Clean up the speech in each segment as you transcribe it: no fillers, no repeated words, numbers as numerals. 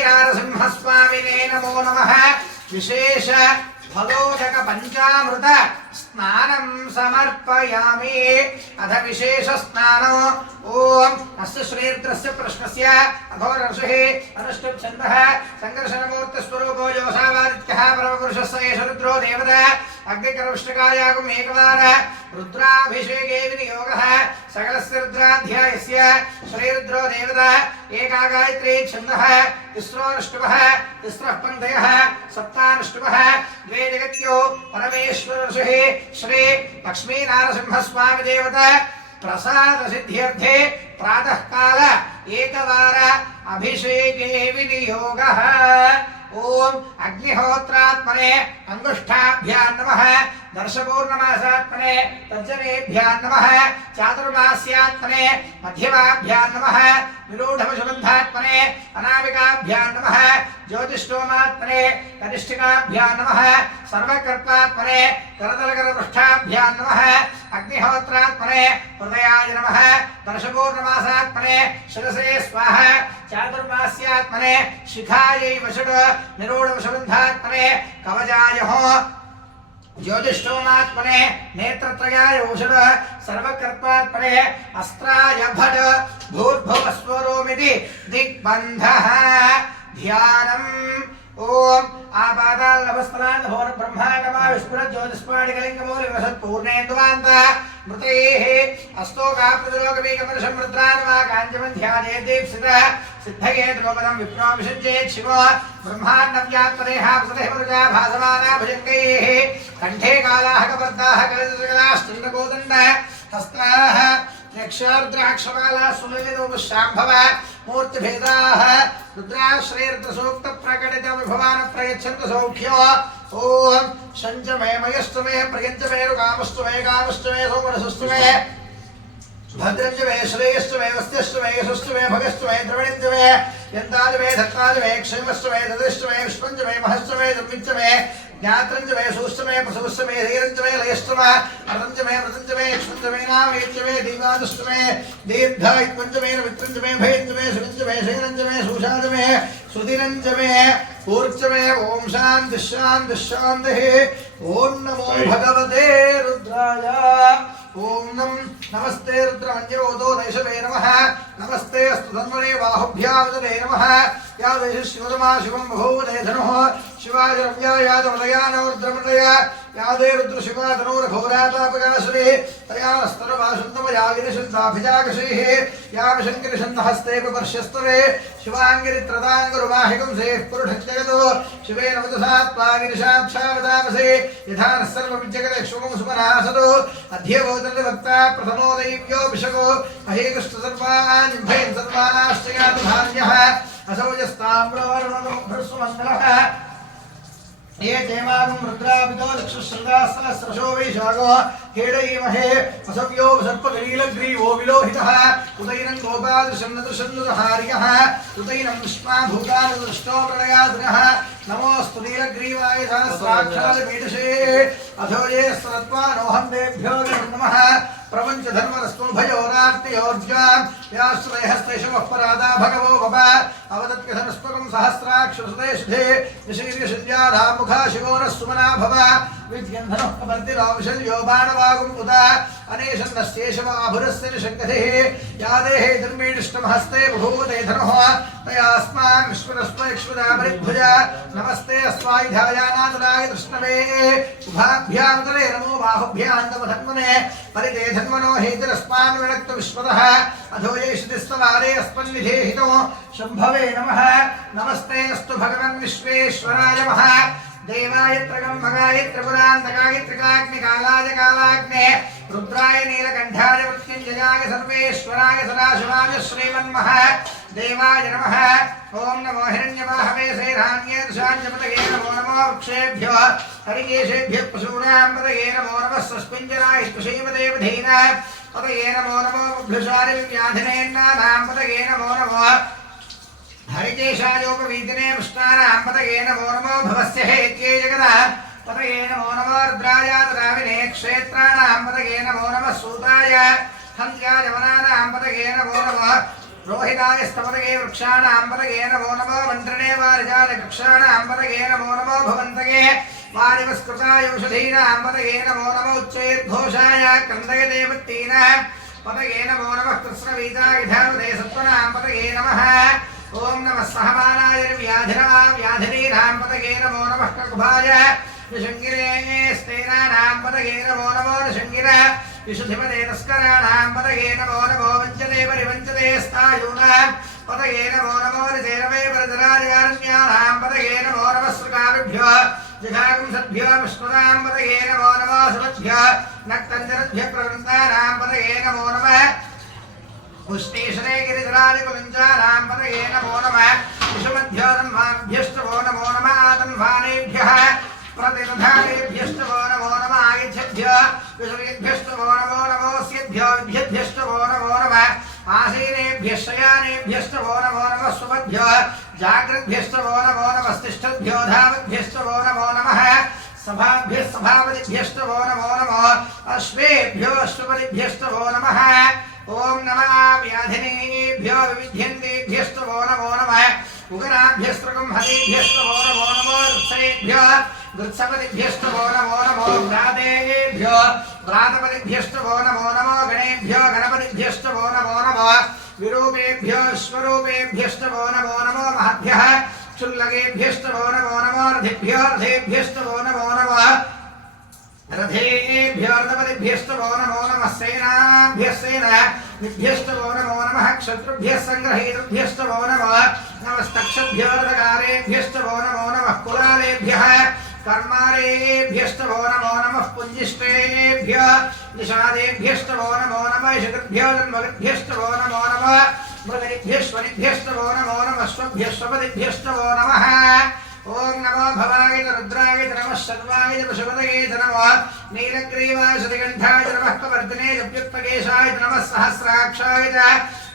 लक्ष्मीनारसिंहस्वामिने नमो नमः विशेष फलोदक पंचामृत स्नानं समर्पयामि अथ विशेष स्नानो ओम अस्य श्रीरुद्रस्य प्रश्नस्य अघोरर्षिः अनुष्टुप् छन्दः संकर्षणमूर्ति स्वरूपो योऽसावादित्यः परमपुरुषस्य एष रुद्रो देवता अग्निकर्मष्टकायागम् एकवार रुद्राभिषेके विनियोगः सकलस्य रुद्राध्यायस्य श्रीरुद्रो देवता एका गायत्री छन्दः तिस्रोऽनुष्टुभः तिस्रः पङ्क्तयः सप्तानुष्टुभः द्वे जगत्यो परमेश्वरर्षिः श्री लक्ष्मीनारसिंहस्वामी देवता प्रसाद सिद्ध्यर्थे प्रातः काल एकवार अभिषेके विनियोगः ओम अग्निहोत्रात्मने अंगुष्ठाभ्यां नमः दर्शपूर्णमासात्मने तर्जनेभ्यां नमः चातुर्मास्यात्मने मध्यमाभ्यां नमः विरूढवशुबन्धात्मने अनामिकाभ्यां नमः ज्योतिष्टोमात्मने कनिष्ठिकाभ्यां नमः सर्वकर्पात्मने करतलकरपृष्ठाभ्यां नमः अग्निहोत्रात्मने हृदयाय नमः दर्शपूर्णमासात्मने शिरसे स्वाहा चातुर्मास्यात्मने शिखायै वषट् निरूढवशुबन्धात्मने कवचाय ज्योतिष्ठोमात्मने नेत्रत्रयाय औषध सर्वकर्पात्मने अस्त्राय भट भूर्भुवस्वरोमिति दिग्बन्धः ध्यानम् ओम आपादाल नभस्थलान् भोर ब्रह्माण्डमा विस्फुरत् ज्योतिष्पाणिकलिङ्गमूलिवसत्पूर्णेन्दुवान्त मृतैः अस्तोकाप्रतिलोकमीकमर्षं रुद्रान्वा काञ्चमन् ध्यायेत् दीप्सितः सिद्धये द्रौपदं विप्रो विषज्येत् शिवो ब्रह्माण्डव्यात्मदेहापसदेहमरुजा भासमाना भुजङ्गैः कण्ठे कालाः कपर्दाः कलशकलाश्चन्द्रकोदण्डः हस्ताः यक्षार्द्राक्षमाला सुललितोपशाम्भव मूर्तिभेदाः रुद्राश्रयरुद्रसूक्त प्रकटित विभवान् प्रयच्छन्तु सौख्यो ओम शञ्चमे मयस्तु मे प्रयञ्च मे रुकामस्तु मे कामस्तु मे सोमरसस्तु मे भद्रञ्च मे श्रेयस्तु मे वस्त्यस्तु मे यशस्तु मे भगस्तु मे द्रविणञ्च मे यन्ताज मे धत्ताज मे क्षेमस्तु मे ददृष्टु मे विश्वञ्च मे महस्तु मे दुर्मिञ्च मे ज्ञात्रञ्च मे सूस्तु मे प्रसवस्तु मे धीरञ्च मे लयस्तु मे अर्धञ्च मे मृतञ्च मे यक्ष्मञ्च मे नामयञ्च मे दीवादस्तु मे दीर्घायुत्वञ्च मे वित्रञ्च मे भयञ्च मे सुरञ्च मे शयनञ्च मे सूषाज मे सुधिरञ्च मे ऊर्च मे ओम शान्ति शान्ति शान्तिः ओम नमो भगवते रुद्राय ओम नमस्ते रुद्रमन्योदो दैशवे नमः नमस्ते अस्तु धन्वने बाहुभ्यावदने नमः या देश शिवतमा शिवं बभूवदे धनुः शिवाय रम्यायादमदयानो रुद्रमण्डया या दे रुद्र शिवातनोरघोरातापकासुरे तया स्तरवासुन्दमया गिरिशुद्धाभिजाकशीः या विशङ्किरिशन्नहस्ते पपर्श्यस्तवे शिवाङ्गिरित्रदाङ्गुरुवाहिकं सेः पुरुषजगतो शिवेन वदसात्वा गिरिशाक्षावदामसे यथा नः सर्वविज्जगदेक्षुकं सुमनासदो अध्यवोदनवक्ता प्रथमो दैव्यो विशको महेकृष्णसर्वान् सर्वाश्चयातु धान्यः असौ यस्ताम्रोरुणोभ्रस्वमङ्गलः ये देवागं रुद्राभितो लक्षश्रदासहस्रशो वैशाखो हेडयीमहे असव्यो सर्पगरीलग्रीवो विलोहितः उदयनं गोपादृशन्नदृशन्नुदहार्यः उदयनं विष्मा भूतानुदृष्टो प्रलयाद्रः नमोऽस्तु नीलग्रीवाय सहस्राक्षरालपीठशे अथो ये सरत्वानोहन्देभ्यो नमः प्रपंच धर्मरस्तुभयोरार्तियोर्जां व्याश्रयहस्तैषवः परादा भगवो भव अवदत्कथनस्पकं सहस्राक्षरसुदेशे निशीर्यशल्याधामुखा शिवो नः सुमना भव विद्यन्धनः कपर्दिराविशल्यो बाणवागुं उत अनेशन्नस्येषवाभुरस्य निशङ्कधिः या देहे दुर्मीडिष्टमहस्ते बभूवते धनुः तयास्मान् विश्वरस्मयक्ष्मदापरिभुज नमस्ते अस्वायुधायानादराय कृष्णवे उभाभ्यान्तरे नमो बाहुभ्यां नमो धन्वने परिते धन्वनो हेतिरस्मान् विनक्तु विश्वतः अधो ये श्रुतिस्तवारे अस्मन्निधेहितो शम्भवे नमः नमस्ते अस्तु भगवन् विश्वेश्वराय नमः देवाय त्रगम्भगाय त्रिपुरान्तकाय त्रिकाग्निकालाय कालाग्ने रुद्राय नीलकण्ठाय मृत्युञ्जयाय सर्वेश्वराय सदाशिवाय श्रीमन्मः देवाय नमः ओम नमो हिरण्यवाहवे सेनान्ये दशाञ्जपतये नमो नमो वृक्षेभ्यो हरिकेशेभ्यः पशूनां पतये नमो नमः स्वस्मिञ्जनाय श्रीमदेवधीना पतये नमो नमो बुभ्युषारिव्याधिनेन्नानां पतये नमो नमो हरिकेशायोपवीतिने पुष्टानां पतये नमो नमो भवस्य हेत्ये जगदा पतये नमो नमो रुद्रायातराविने क्षेत्राणां पतये नमो नमः सूताय हन्त्याय वनानां पतये नमो नमः रोहिताय स्तवदगे वृक्षाणाम्बरगे नमो नमो मन्त्रणे वारिजाय कक्षाणाम्बरगे नमो नमो भवन्तगे वारिवस्कृताय औषधीनाम्बरगे नमो नमो उच्चैर्घोषाय क्रन्दय देवत्तीन पदगे नमो नमः कृष्णवीताय धावदे सत्वनाम्बरगे नमः ओम नमः सहमानाय व्याधिनीनां पदगे नमो नमः ककुभाय निशङ्गिरे स्तेनानां पदगे नमो नमो निशङ्गिर विशुद्धिपदे तस्कराणां पदगे नमो नमो वञ्चते परिवञ्चते स्थायूनां पदगे नमो नमो निचेरवे वरदराजकारण्यानां पदगे नमो नमः सृगाभिभ्यो जघागुंसद्भ्यो पुष्पदां पदगे नमो नमो सुमद्भ्यो नक्तञ्जरद्भ्यो प्रवृन्तानां पदगे नमो नमः पुष्टेशने गिरिधरादिकुलञ्चानां पदगे नमो नमः विषुमध्यो तन्वाभ्यष्टवो नमो नमः तन्वानेभ्यः प्रतिदधानेभ्यष्टवो नमो नमः आयुध्यभ्यो विषुभ्यष्टवो नमो नमोऽस्यभ्यो विभ्यभ्यष्टवो नमो नमः आसीनेभ्यः शयानेभ्यष्टवो नमो नमः सुमभ्यो जाग्रद्भ्यष्टवो नमो नमस्तिष्ठद्भ्यो धावद्भ्यष्टवो नमो नमः सभाभ्यः सभापतिभ्यष्टवो नमो नमः अश्वेभ्यो अश्वपतिभ्यष्टवो नमः ओम नमः व्याधिनेभ्यो विविध्यन्तेभ्यस्तवो नमो नमः उगराभ्यस्त्रकं हरेभ्यस्तवो नमो नमो वृत्सेभ्यो वृत्सपतिभ्यस्तवो नमो नमो व्रातेभ्यो व्रातपतिभ्यस्तवो नमो नमो गणेभ्यो गणपतिभ्यस्तवो नमो नमः विरूपेभ्यो स्वरूपेभ्यस्तवो नमो नमो महद्भ्यः क्षुल्लकेभ्यस्तवो नमो नमो रथिभ्यो रथेभ्यस्तवो नमो नमः रथेभ्यो रथपतिभ्यस्तवो नमो नमः सेनाभ्यः सेनाभ्यस्तवो नमो नमः क्षत्रुभ्यः सङ्ग्रहीतभ्यस्तवो नमः नमस्तक्षभ्यो रथकारेभ्यस्तवो नमो नमः कुलालेभ्यः कर्मारेभ्यस्तवो नमो नमः पुञ्जिष्टेभ्यो निषादेभ्यस्तवो नमो नमः शकृभ्यो जन्मगद्भ्यस्तवो नमो नमः मृगनिभ्यश्वनिभ्यस्तवो नमो नमः स्वभ्यश्वपतिभ्यस्तवो नमः ओम नमो भवाय रुद्राय नमः शर्वाय पशुपतये नमः नीलग्रीवाय श्रीकण्ठाय नमः कवर्धने जप्युत्तकेशाय नमः सहस्राक्षाय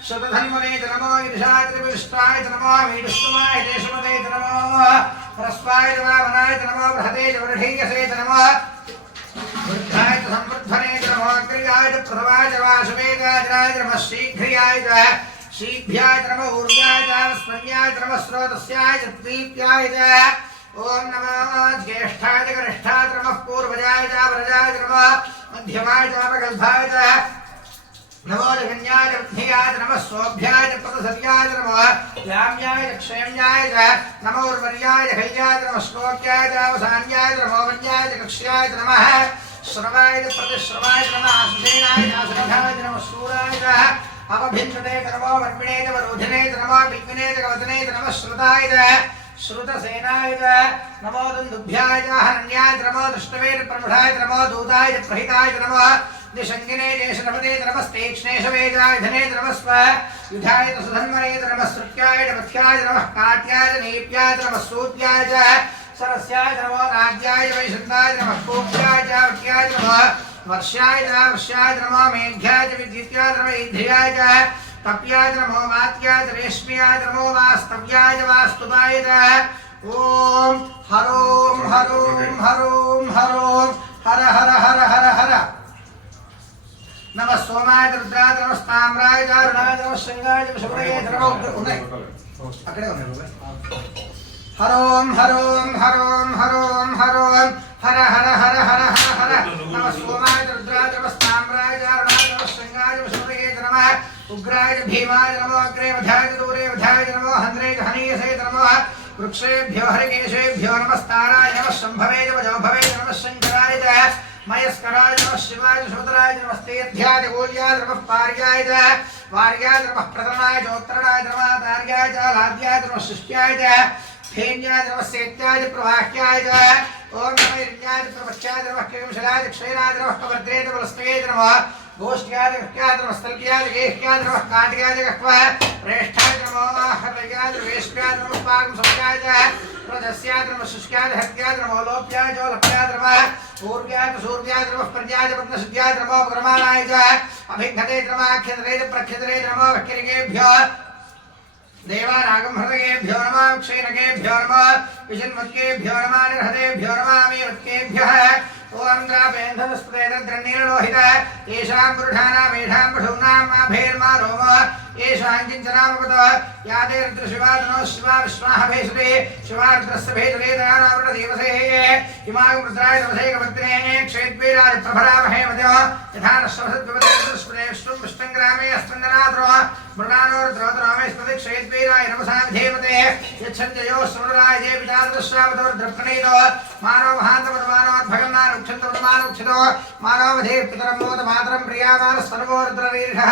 शतधन्वने नमो ईशाय त्रिपुष्टाय नमो वीरस्तवाय देशपते नमो परस्वाय वामनाय नमो बृहते वर्धीयसे नमो वृद्धाय संवर्धने नमो अग्रयाय प्रथमाय वासुवेदाय नमः शीघ्रियाय शीघ्राय नमः ऊर्जाय स्मर्याय नमः स्रोतस्याय दीप्याय ओम नमः ज्येष्ठाय कनिष्ठाय नमः पूर्वजाय वरजाय नमः मध्यमाय प्रगल्भाय नमो जगन्याय बुद्धियाय नमः सोभ्याय प्रदसर्याय नमः याम्याय क्षयम्याय नमो उर्वर्याय हैयाय नमः श्लोक्याय अवसान्याय नमो वन्याय कक्ष्याय नमः श्रवाय प्रतिश्रवाय नमः आशुसेनाय आशुधाय नमः शूराय अवभिन्नते नमो वर्मिणे वरोधिने नमो विघ्ने वदने नमः श्रुताय श्रुतसेनाय नमो दुन्दुभ्याय हरण्याय नमो दृष्टवेर प्रमुखाय नमो दूताय प्रहिताय नमः निशङ्गिने देशनपते नमस्तेक्ष्णेशवेजाय धने नमः स्व युधाय सुधन्वने नमः श्रुत्याय मथ्याय नमः काट्याय नीप्याय नमः सूत्याय सरस्याय नमो राज्याय वैशन्ताय नमः कोप्याय वट्याय नमः वर्ष्याय नमो मेघ्याय विद्युत्याय नमः इंद्रियाय तप्याय नमो वात्याय रेश्म्याय नमो वास्तव्याय वास्तुवाय ओम हरोम हरोम हरोम हरोम हर हर हर हर हर नमः सोमाय रुद्राय नमः ताम्राय अरुणाय नमः शृंगाय शुभ्रये नमः अकड़े हरोम हरोम हरोम हरोम हरोम हर हर हर हर हर हर नमः सोमाय रुद्राय नमः ताम्राय अरुणाय नमः शृंगाय शुभ्रये नमः उग्राय भीमाय नमः अग्रे वधाय दूरे वधाय नमः हन्त्रे हनीयसे नमः वृक्षेभ्यो हरिकेशेभ्यो नमस्ताराय नमः शंभवे वजोभवे नमः शंकराय मयस्कराय नमः शिवाय शोधराय नमस्तेभ्याय गोल्याय नमः पार्याय वार्याय नमः प्रतरणाय जोत्तरणाय नमः दार्याय लाद्याय नमः शिष्याय फेन्याय नमः सेत्याय प्रवाह्याय ओम नमः इन्द्राय प्रवच्याय नमः केमशलाय क्षयराय नमः कवर्द्रे नमस्ते नमः गोष्ठ्याय नमः स्थल्क्याय गेह्याय नमः काट्याय गह्वा प्रेष्ठाय नमः हरयाय वेश्याय नमः पाकं सत्याय प्रजस्याय नमः शुष्क्याय हत्याय नमः लोप्याय जोलप्याय नमः पूर्व्याय सूर्याय नमः प्रज्ञाय पद्मसुद्याय नमः प्रमाणाय अभिघ्नते नमः अख्यतरे प्रख्यतरे नमः वक्रिकेभ्यो देवानागं हृदयेभ्यो नमः क्षीणकेभ्यो नमः विजन्मत्केभ्यो नमः निर्हदेभ्यो नमः मेवत्केभ्यः ओम द्रापेन्धस्पतेन्द्रनीलोहित येषां पुरुषाणामेषां पशूनां माभेर्मारोम येषां किञ्चनामपतो यादेर्दृशिवादनो शिवा विश्वाहभेषुरे शिवार्द्रस्य भेषुरे दयानावृतदेवसे इमागं रुद्राय नमसे गमत्रे क्षेद्वीराय प्रभरामहे मदो यथा नश्वसद्विपदेन्द्रस्पतेष्टुं विष्णुग्रामे अस्मन्दनाद्रो मृणानोर्द्रोद्रामे स्पति क्षेद्वीराय नमसा विधेमते यच्छन्त्ययो स्मृणाय जे विचारदश्यावतोर्द्रप्रणीतो मानो महान्तमनुमानोद्भगन्मान् उक्षन्तमनुमानुक्षितो मानवधे पितरं मोद मातरं प्रियामानस्तनवोर्द्रवीर्षः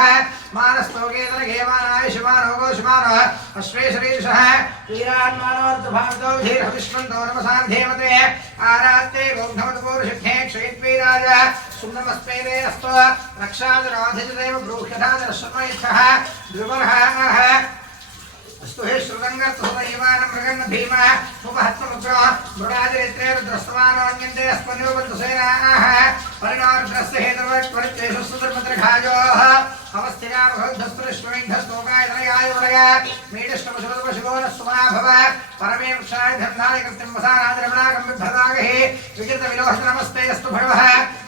मानस्तोकेतन घेमानाय शिवानोगो शिवानो अश्वेशरीर्षः वीरान्मानोर्द्रभावतो धीर्हविष्मन्तो नमसां धेमते आरात्ते गोग्धमतपोरुषिद्धे क्षेत्वीराज सुम्नमस्मेदे अस्तु रक्षादराधिजदेव ब्रूह्यधादरश्वमयच्छः द्रुवर्हाः अस्तु हे श्रुतङ्गत्वसदैवानं मृगन्न भीमः उपहत्तमुग्रो मृगादिरित्रे रुद्रस्तवानोऽन्यन्ते अस्मन्योपन्तुसेनाः परिणार्द्रस्य हेतुर्वत्वरित्येषु सुदर्मद्रघायोः अवस्थिरामघोद्धस्तुरिष्वमिन्धस्तोकायतनयायुवलय मीडष्टमशुभशुभोनस्वमाभव परमे वृक्षाय धन्धाय कृत्यं वसानादिरमणाकं बिभ्रदागहि विकृतविलोहनमस्ते अस्तु भगवः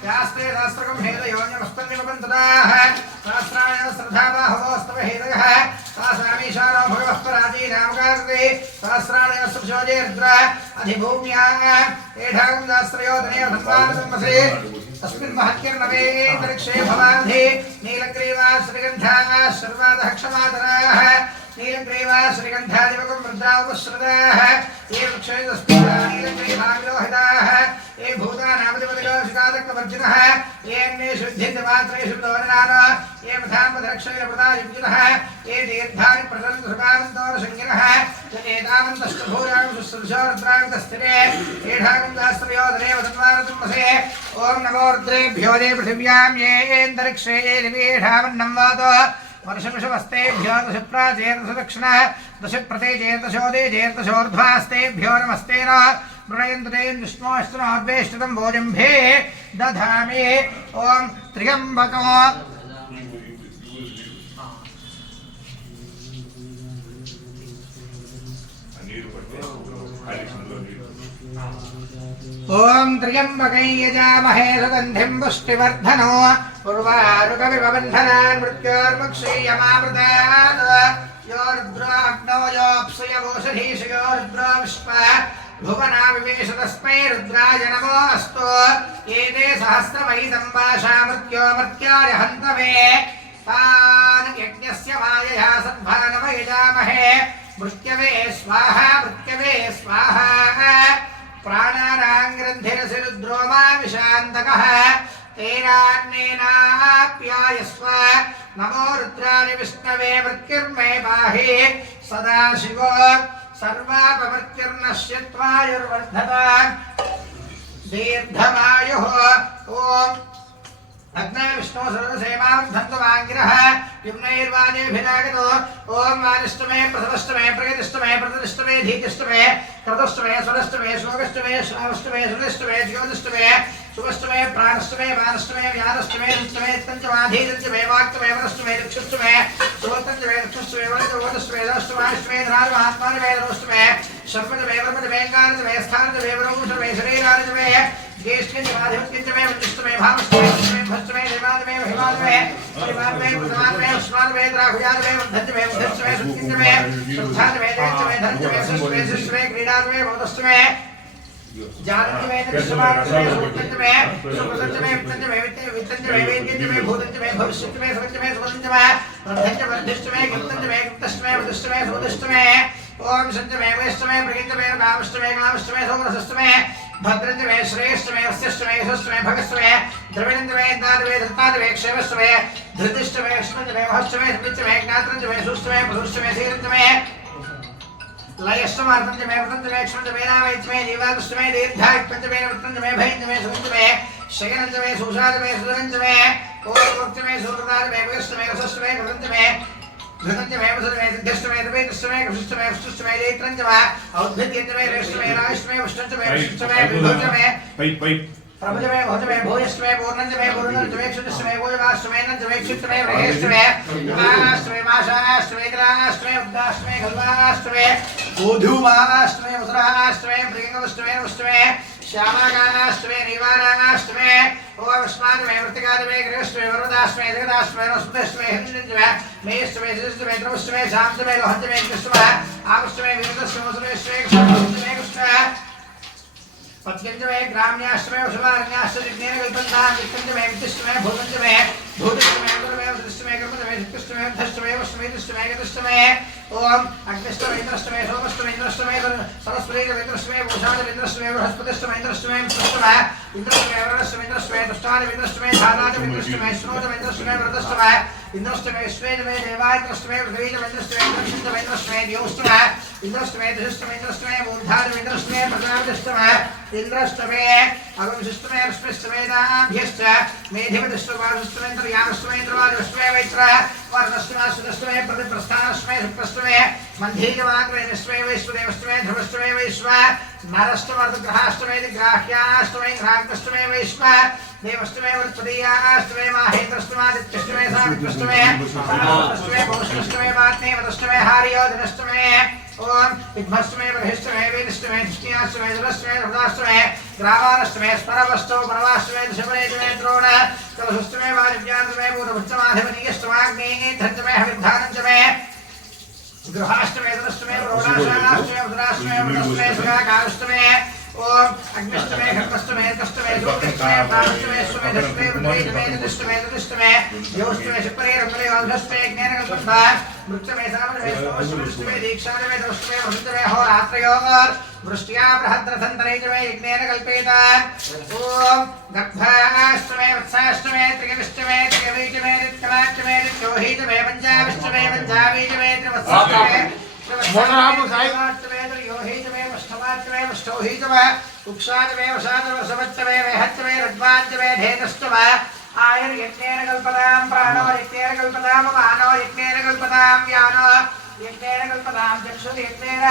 यास्ते शास्त्रकं हेतयोन्यमस्तन्निवपन्तदाः शास्त्राय श्रद्धाबाहवोस्तव हेतयः सामीशानो भगवः पराजीनामकाकृते सहस्राणय सुशोजे रुद्र अधिभूम्याः एढागं दास्त्रयोधनयो धन्वानसंवसे अस्मिन् महत्किर्नवेन्तरिक्षे भवान्धि नीलग्रीवा श्रीगन्धाः सर्वादः क्षमादराः नीलग्रीवा श्रीगन्धादिवकं रुद्रावश्रदाः ये वृक्षे तस्मिन् नीलग्रीवाविलोहिताः ये भूतानामधिपतिलोषितादक्तवर्जिनः ये अन्येषु विद्यन्तमात्रेषु दोरनानो ये प्रधानपदरक्षैरप्रदायुक्तिनः ये दीर्घानि प्रसन्तसुखावन्तोरसंज्ञिनः एतावन्तष्टभूयागुशुश्रुशो रुद्रावितस्थिरे एढागन्धास्त्रयोधनेव धन्वानसंवसे ॐ नमो रुद्रेभ्यो दे पृथिव्यां येऽन्तरिक्षे ये दिवेढावन्नं वातो वर्षमिषमस्तेभ्यो दशप्राचेर्दशदक्षिणः दशप्रतेचेर्दशोदेचेर्दशोर्ध्वास्तेभ्यो नमस्ते नः मृणयन्तु तेन विष्णोऽस्तुनोद्वेष्टितं भोजम्भे दधामि ॐ त्र्यम्बकम् ओम त्र्यंबकै यजामहे सुगन्धिं पुष्टिवर्धनो उर्वारुकविबन्धनान् मृत्योर्मुक्षीयमामृतात् यो रुद्राग्नौ योऽप्सुयवोषधीषु यो रुद्रो विश्वा भुवना विवेश तस्मै रुद्राय नमोऽस्तु एते सहस्रमयितं वाशा मृत्योमर्त्याय हन्तवे तान् यज्ञस्य मायया सद्भानव यजामहे मृत्यवे स्वाहा प्राणानां ग्रन्थिरसि रुद्रो मा विशान्तकः तेनान्नेनाप्यायस्व नमो रुद्राणि विष्णवे मृत्युर्मे पाहि सदाशिवो सर्वापमृत्युर्नश्यत्वायुर्वर्धता दीर्घमायुः ॐ अग्ने विष्णु सर्वसेवां धन्तवाङ्गिरः युम्नैर्वाजेभिरागतो ॐ वानिष्टमे प्रथमष्टमे प्रगतिष्टमे प्रतिष्टमे धीतिष्टमे क्रतुष्टमे स्वरष्टमे श्लोकष्टमे श्रावष्टमे सुनिष्टमे ज्योतिष्टमे सुभष्टमे प्राणष्टमे वानष्टमे व्यानष्टमे निष्टमे तञ्चमाधीतञ्चमे वाक्तमे वनष्टमे ऋक्षष्टमे सुवर्तञ्चमे ऋक्षष्टमे वनजवोदष्टमे दष्टमाष्टमे धनार्महात्मानमे दरोष्टमे शर्पजमे वर्मजमे गानजमे स्थानजमे वरोषमे शरीरानजमे ज्येष्ठ्यंजमाधिपत्यंजमे वंजिष्टमे भामष्टमे भष्टमे देवानमे महिमानमे परिवारमे प्रथमानमे उष्मानमे द्राहुयानमे वर्धन्जमे वर्धष्टमे सुत्किंजमे श्रद्धानमे देवचमे धनंजमे सुष्टमे सुष्टमे क्रीडानमे भवदष्टमे जानंजमे दक्षमानमे सुत्किंजमे सुप्रसंजमे वित्तंजमे वित्तंजमे वेद्यंजमे भूतंजमे भविष्यंजमे सुवंजमे सुवंजमे वर्धंजमे वर्धिष्टमे गिप्तंजमे गुप्तष्टमे वधिष्टमे सुवधिष्टमे ओम संजमे वेष्टमे प्रगिंजमे कामष्टमे कामष्टमे सोमरसष्टमे भद्रंजमे श्रेष्ठमे वस्यष्टमे यशष्टमे भगष्टमे द्रविणंजमे दानवे धत्तानवे क्षेमष्टमे धृतिष्टमे अष्टमंजमे महष्टमे सप्तमे ज्ञात्रंजमे सुष्टमे पशुष्टमे सीरंजमे लयष्टमार्तंजमे वृतंजमे क्षमंजमे नामयित्मे जीवादष्टमे दीर्घायुक्तंजमे वृतंजमे भयंजमे सुगंजमे शयनंजमे सुषादमे सुदंजमे ओर्वक्तमे सूर्यदानमे भगष्टमे वसष्टमे कृतंजमे धृतंजमे वसुदमे सिद्धष्टमे द्रवेदष्टमे कृष्टमे वस्तुष्टमे जैत्रंजमे औद्भिद्यंजमे रेष्टमे राष्टमे वष्टंजमे वष्टमे विभुजमे प्रभुजमे भोजमे भोजष्टमे पूर्णंजमे पूर्णंजमे क्षुष्टमे भोजवाष्टमे नंजमे क्षुष्टमे वरेष्टमे माष्टमे माशाष्टमे ग्राष्टमे उद्दाष्टमे गल्वाष्टमे गोधूमाष्टमे मुसराष्टमे प्रियंगवष्टमे वष्टमे श्यामाकाष्टमे निवाराष्टमे ओमस्मादमे वृत्तिकादमे गृहष्टमे वरदाष्टमे जगदाष्टमे नस्पष्टमे हिरण्यष्टमे मेष्टमे शिष्टमे द्रवष्टमे शान्तमे लोहन्तमे कृष्णमे आष्टमे विरदष्टमे सुरेष्टमे कृष्णमे कृष्णमे पत्यंजमे ग्राम्याष्टमे वशुभारण्याष्टमे विज्ञान कल्पन्तां वित्तंजमे वित्तिष्टमे भूतंजमे भूतिष्टमे गुरुमे वृष्टमे कर्मजमे शिष्टमे धष्टमे वष्टमे दिष्टमे गतिष्टमे ओम अग्निष्टमे इंद्रष्टमे सोमष्टमे इंद्रष्टमे सरस्वती इंद्रष्टमे भूषाण इंद्रष्टमे बृहस्पतिष्टमे इंद्रष्टमे इंद्रष्टमे इंद्रष्टमे वरुणष्टमे इंद्रष्टमे दुष्टान इंद्रष्टमे धानाज इंद्रष्टमे श्रोतम इंद्रष्टमे वृतष्टमे इंद्रष्टमे श्वेतमे देवा इंद्रष्टमे पृथ्वीजम इंद्रष्टमे इंद्रष्टमे इंद्रष्टमे द्योष्टमे इंद्रष्टमे दुष्टमे इंद्रष्टमे मूर्धाज इंद्रष्टमे प्रजापतिष्टमे इंद्रष्टमे अगमशिष्टमे रश्मिष्टमेदाभ्यश्च मेधिपतिष्टवाष्टमेन्द्रयामष्टमे इंद्रवादिष्टमे वैत्र वर्णष्टमे सुदष्टमे प्रतिप्रस्थानष्टमे सुप्रष्टमे मन्धीजवाग्रेणष्टमे वैश्वदेवष्टमे ध्रुवष्टमे वैश्व नरष्टमर्दग्रहाष्टमे ग्राह्याष्टमे घ्राग्नष्टमे वैश्व देवष्टमे वृत्पदीयाष्टमे माहेन्द्रष्टमादित्यष्टमे सावित्रष्टमे सावित्रष्टमे भौष्णष्टमे वाग्नेवदष्टमे हार्योधनष्टमे ओम विद्मष्टमे बृहष्टमे वेदिष्टमे दृष्टियाष्टमे जलष्टमे रवदाष्टमे ग्रामाष्टमे स्परवष्टो परवाष्टमे दशमनेजमे द्रोण कलशष्टमे वारिव्यान्तमे भूतभृत्तमाधिपतीयष्टमाग्ने धञ्जमे हविर्धानञ्जमे गृहाष्टमे दशष्टमे रोणाष्टमे उदराष्टमे वृतष्टमे सुगाकाष्टमे ओम अग्निष्टमे खड्गष्टमे कष्टमे ज्योतिष्टमे प्राणष्टमे स्वमे दष्टमे वृत्तमे दष्टमे दष्टमे योष्टमे शिपरे रंगले वाल्भष्टमे ज्ञानकल्पन्ता मृत्युमे सामने सोमष्टमे दीक्षामे दष्टमे वृत्तमे होरात्रयोर वृष्ट्या बृहद्रथन्तरेजमे यज्ञेन कल्पेता ओम गर्भाष्टमे वत्साष्टमे त्रिगविष्टमे त्रिगवीजमे नित्कलाष्टमे नित्योहीजमे पञ्चाविष्टमे पञ्चावीजमे त्रिवत्साष्टमे उक्षाजमे वशाजमे वेहत्तमे रज्वाजमे धेनष्टमे आयुर्यज्ञेन कल्पतां प्राणो यज्ञेन कल्पतां मानो यज्ञेन कल्पतां व्यानो यज्ञेन कल्पतां चक्षुर्यज्ञेन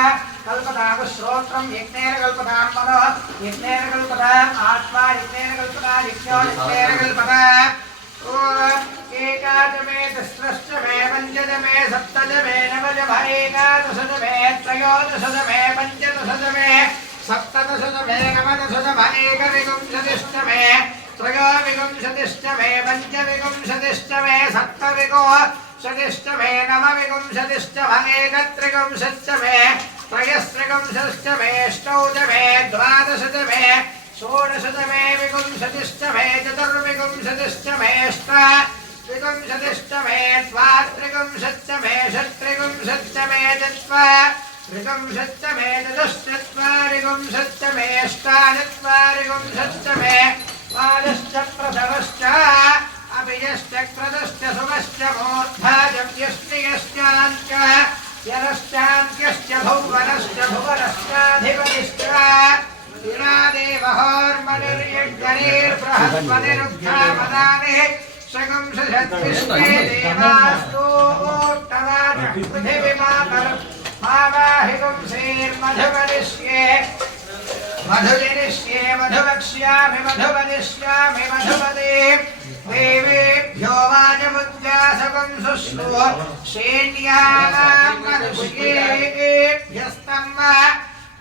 कल्पतां श्रोत्रं यज्ञेन कल्पतां मनो यज्ञेन कल्पतां आत्मा यज्ञेन कल्पतां यज्ञो यज्ञेन कल्पतां एकादमे दशमे पंचदमे सप्तदमे नवदमे एकादशदमे त्रयोदशदमे पंचदशदमे सप्तदशदमे नवदशदमे एकविंशतिष्टमे त्रयोविंशतिष्टमे पंचविंशतिष्टमे सप्तविंशतिष्टमे नवविंशतिष्टमे एकत्रिंशतिष्टमे त्रयस्त्रिंशतिष्टमे अष्टौदमे द्वादशदमे षोडशतमे विंशतिष्टमे चतुर्विंशतिष्टमे अष्टाविंशतिष्टमे द्वात्रिंशतिष्टमे षट्त्रिंशतिष्टमे चत्वारिंशतिष्टमे चतुश्चत्वारिंशतिष्टमे अष्टाचत्वारिंशतिष्टमे द्वादशप्रथमश्च अभिजश्च क्रतश्च सुमश्च मूर्धाजव्यष्टियश्चाञ्च यरश्चान्त्यश्च भुवनश्च भुवनश्चाधिपतिश्च बृहस्पतिरुद्धामदाने शगुंसशत्विष्णे देवास्तोट्टवादिपृथिवीमावाहिगुंसेर्मधुवदिष्ये मधुजनिष्ये मधुवक्ष्यामि मधुवदिष्यामि मधुवदे देवेभ्यो वाजमुद्यासगुंसुष्णु शेन्यामनुष्येभ्यस्तम्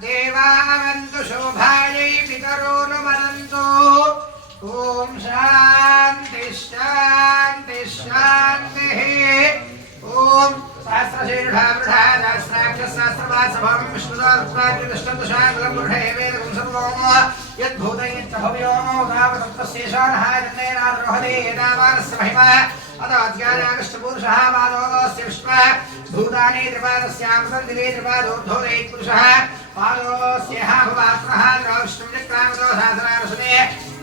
देवावन्तु शोभायै पितरो नु मनन्तु ॐ शान्ति शान्ति शान्तिः ॐ सहस्रशीर्षा वृषा सहस्राक्षसहस्रवासभं विष्णुदात्माद्विष्टन्तु शाङ्गलं वृषे वेदकं सर्वं यद्भूतयच्च भव्यो गावतत्तस्येषाणः जन्नेनाद्रोहदे यदावानस्य महिमा अदाद्यानागश्चपूरुषः मानोऽस्य विश्वा भूतानि त्रिपादस्यामृतं दिवे त्रिपादोर्ध्वोदये पुरुषः पादोऽस्यः भवात्मः द्रविष्णुं चक्रामतो सहस्रारसने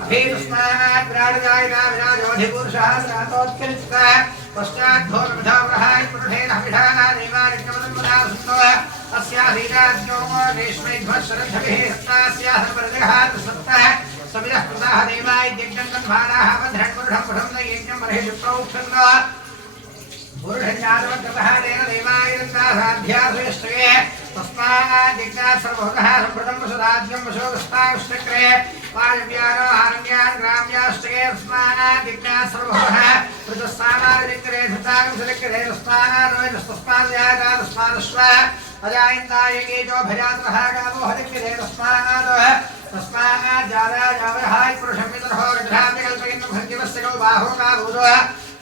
अभीतस्मात् विराजजायिता विराजोऽधिपुरुषः विराटोत्करिष्यः पश्चाद्भोगमिधावरः पुरुषेण हविषाः देवानित्यमदन्मदासुन्दव अस्यासीराज्ञो रेष्मैध्वः शरद्धभिः सत्तास्याः सर्वरजः सप्तः सविरः कृताः देवायज्ञन्तन्भानाः वध्रन्पुरुषं पुरुषं न यज्ञं बर्हिषु प्रोक्षन्द पुरुषज्ञानवद्गतः तेन देवायन्तासाध्यासुयश्चये तस्माज्ञात् सर्वभूतः सम्प्रतं वसुराज्यं वशोदस्ताविष्टक्रे वायव्यानो हारण्यान् ग्राम्याश्चये तस्माज्ञात् सर्वभूतः ऋतस्सानादिक्रे धृतांसदिक्रे तस्मान्नोयतस्माद्यागातस्मादश्व अजायन्तायगेजो भजातः गावो हरिक्रे तस्मात् तस्मात् जारायावहाय पुरुषं विदर्हो गृहामि कल्पयन् भर्गिवस्य गौ बाहो काबूरो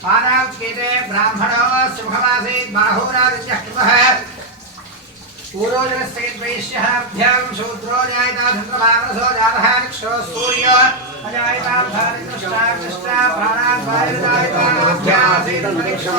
मानावस्केते ब्राह्मणो सिंहमासीत् बाहोरादित्यः कृतः पूर्वजनस्यैद्वैश्यः अभ्यां शूद्रो जायता चन्द्रमानसो जातः निक्षो सूर्यो अजायता भारिदृष्टा प्राणान् वायुर्जायता अभ्यासीत् परीक्षो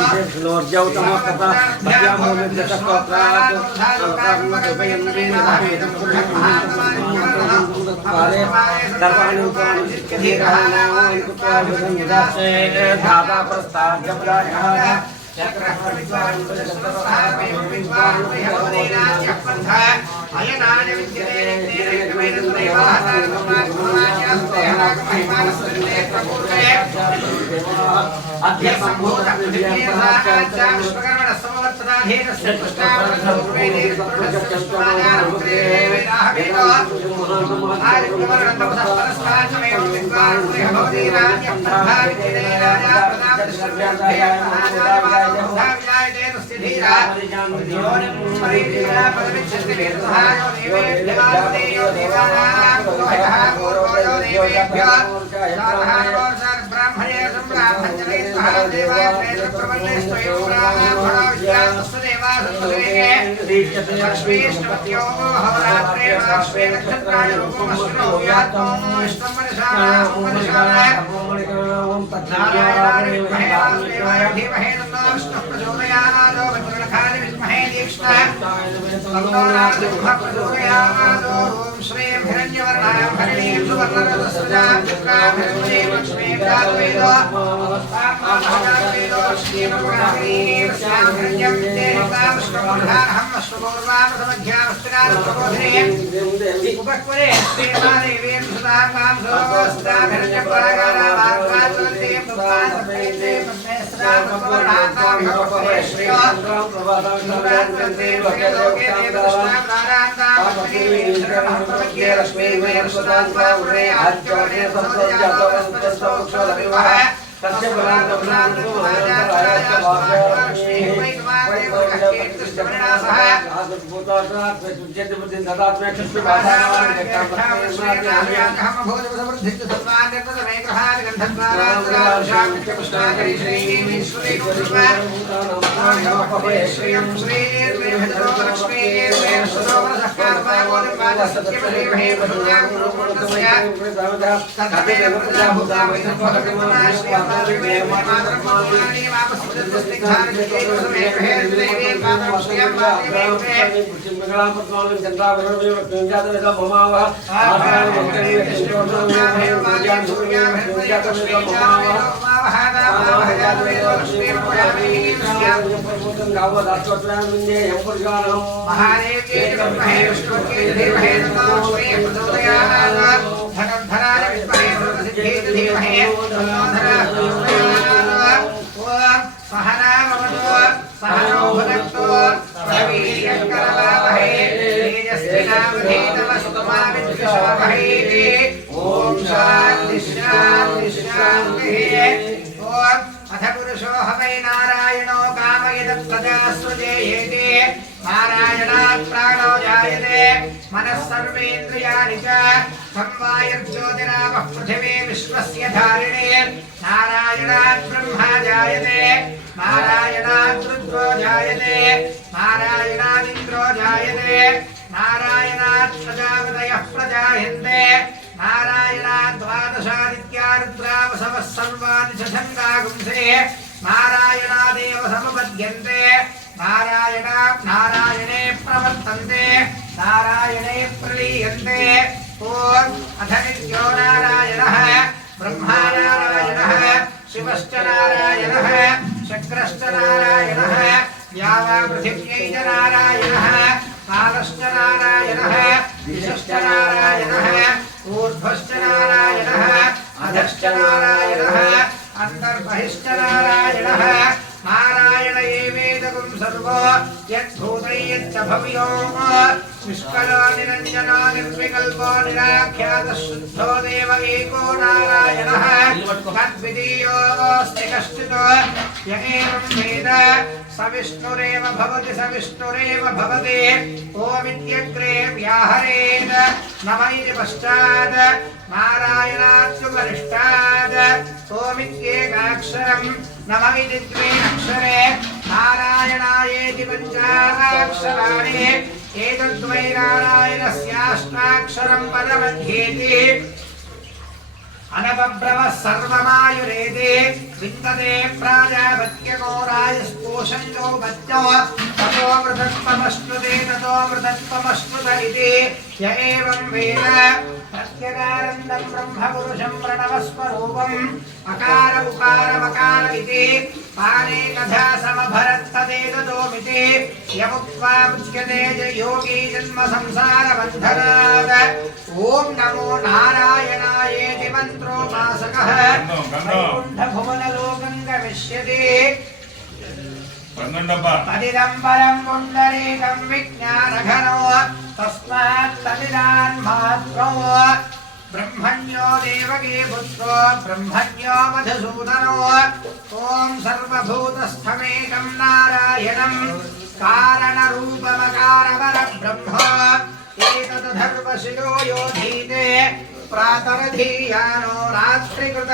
सविष्णुरेव भवति सविष्णुरेव भवति ओमित्यग्रे व्याहरेत् नम इति पश्चात् नारायणाच्युपरिष्टात् ओमित्येकाक्षरम् नम इति द्वे अक्षरे नारायणायेति पञ्चाक्षराणि एतद्वै नारायणस्याष्टाक्षरं पदमध्येति अनपब्रवः सर्वमायुरेति विन्दते प्राजापत्यघोरायस्पोषञ्जो वत्यो ततो मृतत्वमश्नुते ततो मृतत्वमश्नुत इति य एवं वेद प्रत्यगानन्दं ब्रह्मपुरुषं प्रणवस्वरूपम् अकार उकार मकार इति पानेकधा समभरत्तदेतदोमिति यमुक्त्वा मुच्यते च योगी जन्म संसारबन्धनात् ॐ नमो नारायणायेति मन्त्रोपासकः वैकुण्ठभुवनलोकं गमिष्यति तदिदं परं पुण्डरीकं विज्ञानघनो तस्मात् तदिदान्मात्रो ब्रह्मण्यो देवकी पुत्रो ब्रह्मण्यो मधुसूदनो ॐ सर्वभूतस्थमेकं नारायणं कारणरूपमकारपरब्रह्म एतदधर्वशिरो योधीते प्रातरधीयानो रात्रिकृत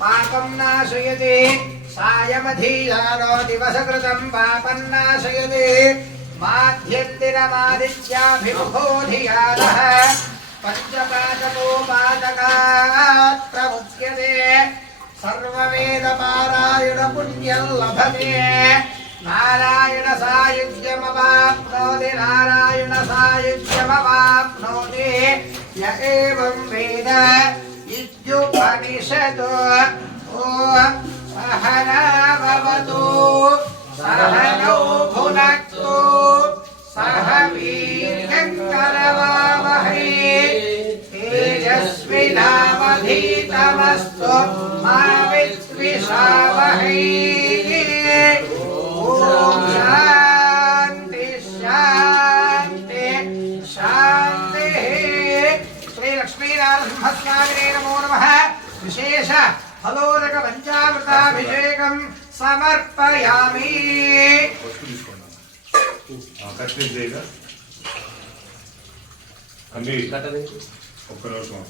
पापं नाशयति सायमधीयानो दिवसकृतं पापं नाशयति माध्यन्दिनमादित्याभिमुखो धियानः पञ्चपादकोपादकात् प्रमुच्यते सर्ववेदपारायणपुण्यं लभते नारायणसायुज्यमवाप्नोति नारायणसायुज्यमवाप्नोति य एवं वेद इत्युपनिषत् ॐ सहना भवतु सहनौ भुनक्तु सह वीर्यं करवावहै तेजस्विनावधीतमस्तु मा विद्विषावहै ॐ शान्ति शान्ति शान्तिः श्री लक्ष्मीनारसिंहस्वामिने नमो नमः विशेष फलोदक पंचामृताभिषेकं समर्पयामि కట్ చేసేగా అండి ఒక్క నిమిషం